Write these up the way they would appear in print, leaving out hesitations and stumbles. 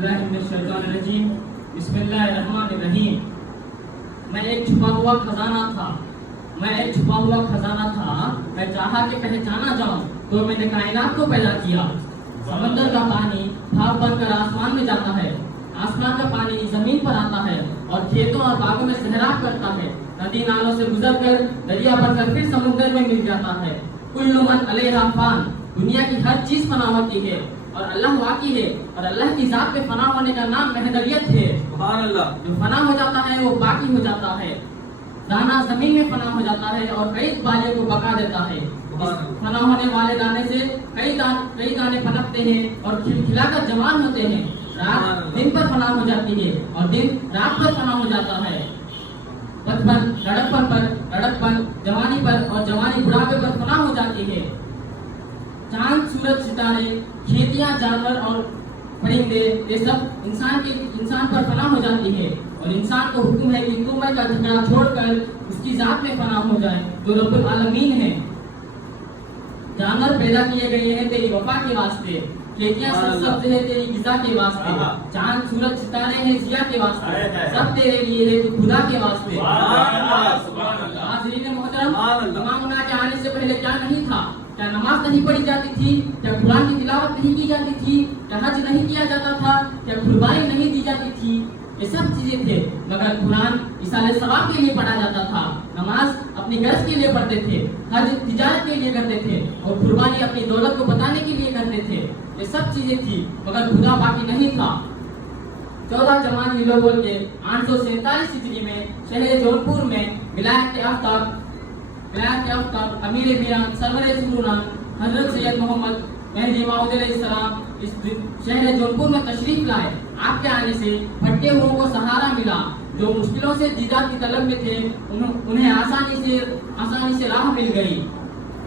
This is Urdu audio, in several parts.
بسم اللہ الرحمن الرحیم. میں ایک چھپا ہوا خزانہ تھا. میں چاہا کہ پہچانا جاؤں تو میں نے کائنات کو پیدا کیا. سمندر کا پانی بھاپ بن کر آسمان میں جاتا ہے. آسمان کا پانی زمین پر آتا ہے اور کھیتوں اور باغوں میں سیراب کرتا ہے. ندی نالوں سے گزر کر دریا بن کر پھر سمندر میں مل جاتا ہے. کل من علیہا فان. دنیا کی ہر چیز فنا ہوتی ہے اور اللہ واقعی ہے, اور اللہ کی ذات پہ فنا ہونے کا نام محدویت ہے. سبحان اللہ. جو فنا ہو جاتا ہے وہ باقی ہو جاتا ہے. دانا زمین میں فنا ہو جاتا ہے اور کئی بالیوں کو بقا دیتا ہے. فنا ہونے والے دانے سے کئی دانے پنپتے ہیں اور کھلا کر جوان ہوتے ہیں. رات دن پر فنا ہو جاتی ہے اور دن رات پر فنا ہو جاتا ہے. بچپن لڑکپن جوانی پر اور جوانی بڑھاپے پر فنا ہو جاتی ہے. چاند سورج ستارے کھیتیاں جانور اور پرندے یہ سب انسان پر فنا ہو جاتی ہے. اور انسان کو حکم ہے کہ تم کا جھگڑا چھوڑ کر اس کی ذات میں فنا ہو جائے جو رب العالمین ہے. جانور پیدا کیے گئے ہیں تیری وفا کے واسطے. کھیتیاں سب ہے تیری غذا کے واسطے. چاند سورج ستارے ہیں ضیاء کے واسطے. سب تیرے لیے ہے تو خدا کے واسطے. حاضرین محترم, امامنا کے آنے سے پہلے کیا نہیں تھا؟ کیا نماز نہیں پڑھی جاتی تھی؟ کیا قرآن کی تلاوت نہیں کی جاتی تھی؟ کیا حج نہیں کیا جاتا تھا؟ کیا قربانی نہیں دی جاتی تھی؟ یہ سب چیزیں تھے, مگر قرآن ایصال ثواب کے لیے پڑھا جاتا تھا. نماز اپنی غرض کے لیے پڑھتے تھے. حج تجارت کے لیے کرتے تھے اور قربانی اپنی دولت کو بتانے کے لیے کرتے تھے. یہ سب چیزیں تھی مگر خدا باقی نہیں تھا. 14 جمادی الاول کے 847 ہجری میں شہر جونپور میں ولایت آفتاب امیر میران سرور سروران حضرت سید محمد مہدی موعود علیہ السلام اس شہر جونپور میں تشریف لائے. آپ کے آنے سے بھٹکے ہوئوں کو سہارا ملا. جو مشکلوں سے دیدار کی طلب میں تھے انہیں آسانی سے راہ مل گئی.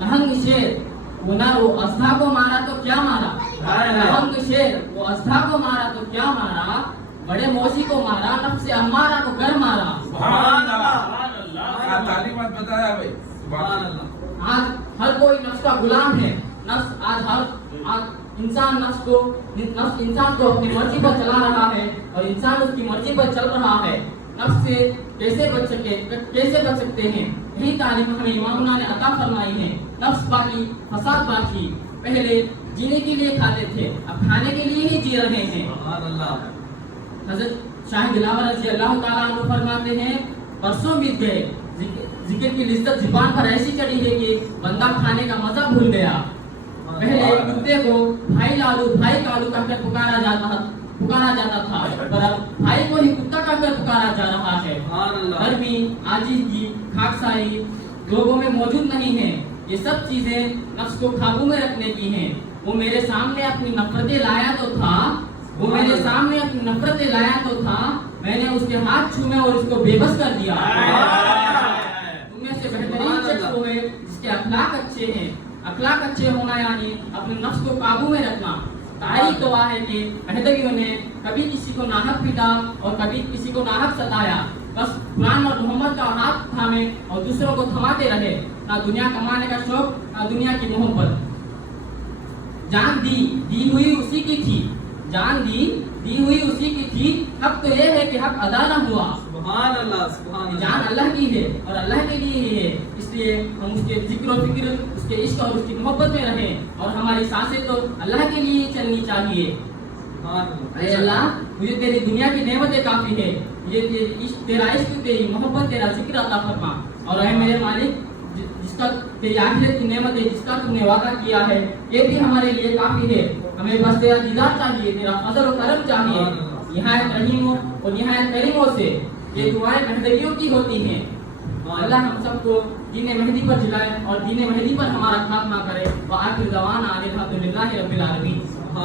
اہنگ شیر وہ اصحاب کو مارا تو کیا مارا. اہنگ شیر وہ اصحاب کو مارا تو کیا مارا. بڑے موسی کو مارا, نفس امارہ کو گر مارا. سبحان اللہ. تعلیمات بتایا بھائی. سبحان اللہ. آج ہر کوئی نفس کا غلام ہے. انسان کو اپنی مرضی پر چلا رہا ہے اور انسان اس کی مرضی پر چل رہا ہے. نفس سے کیسے بچ سکتے ہیں؟ یہی تعلیم ہمیں امامنا نے عطا فرمائی ہے. نفس باقی فساد باقی. پہلے جینے کے لیے کھاتے تھے, اب کھانے کے لیے ہی جی رہے ہیں. سبحان اللہ. حضرت شاہ دلاور رضی اللہ تعالیٰ عنہ فرماتے ہیں, برسوں بیت گئے, ذکر کی لذت زبان پر ایسی چڑھی ہے کہ بندہ کھانے کا مزہ بھول گیا. پہلے کتے کو بھائی لالو بھائی کالو کہہ کر پکارا جاتا تھا, پر اب بھائی کو ہی کتا کہہ کر پکارا جا رہا ہے. گرمی, عاجزی, خاکساری لوگوں میں موجود نہیں ہے. یہ سب چیزیں نفس کو قابو میں رکھنے کی ہیں. وہ میرے سامنے اپنی نفرتیں لایا تو تھا, میں نے اس کے ہاتھ چھومے اور اس کو بے بس کر دیا. تم میں سے بہترین شخص وہ ہے جس کے اخلاق اچھے ہیں. اخلاق اچھے ہونا یعنی اپنے نفس کو قابو میں رکھنا. تاریخ گواہ ہے کہ مہدویوں نے کبھی کسی کو ناحق پیٹا اور کبھی کسی کو ناحق ستایا. بس قرآن اور محمد کا ہاتھ تھامے اور دوسروں کو تھماتے رہے. نہ دنیا کمانے کا شوق, نہ دنیا کی محبت. جان دی ہوئی اسی کی تھی. حق تو یہ ہے کہ حق ادا نہ ہوا. سبحان اللہ. سبحان اللہ. جان اللہ کی ہے اور اللہ کے لیے ہی ہے, اس لیے ہم اس کے ذکر و فکر, اس کے عشق اور اس کی محبت میں رہیں, اور ہماری سانسیں تو اللہ کے لیے ہی چلنی چاہیے. اے اللہ, مجھے تیری دنیا کی نعمتیں کافی ہے. مجھے تیرا عشق, تیری محبت, تیرا ذکر عطا فرما. اور اے میرے مالک, جس کا تیری آخرت کی نعمت ہے, جس کا تم نے وعدہ کیا ہے, یہ بھی ہمارے لیے کافی ہے. ہمیں بس تیرا دیدار چاہیے, تیرا فضل و کرم چاہیے. نہایت رحیموں اور نہایت کریموں سے یہ دعائیں مہدویوں کی ہوتی ہیں. اللہ ہم سب کو دین مہدی پر جلائے اور دین مہدی پر ہمارا خاتمہ کرے. وآخر دعوانا الحمدللہ رب العالمین.